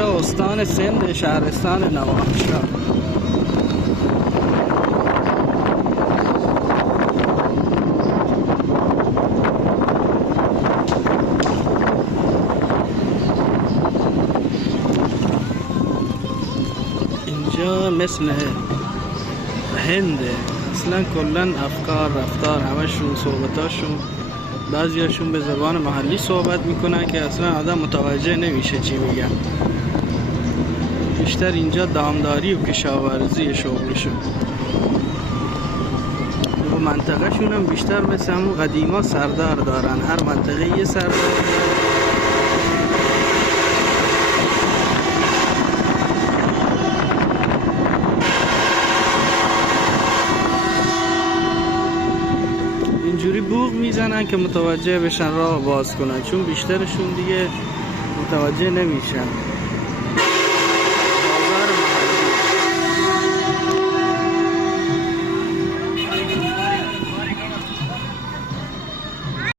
اینجا استان سند، شهرستان نواخشا. اینجا مثل هنده، اصلا کلن افکار رفتار همشون صحبتاشون بعضیاشون به زبان محلی صحبت میکنن که اصلا آدم متوجه نمیشه چی میگن. بیشتر اینجا دامداری و کشاورزی شغلشون. و منطقه شون هم بیشتر مثل همون قدیما سردار دارن، هر منطقه یه سردار دارن. اینجوری بوق میزنن که متوجه بشن راه باز کنن، چون بیشترشون دیگه متوجه نمیشن.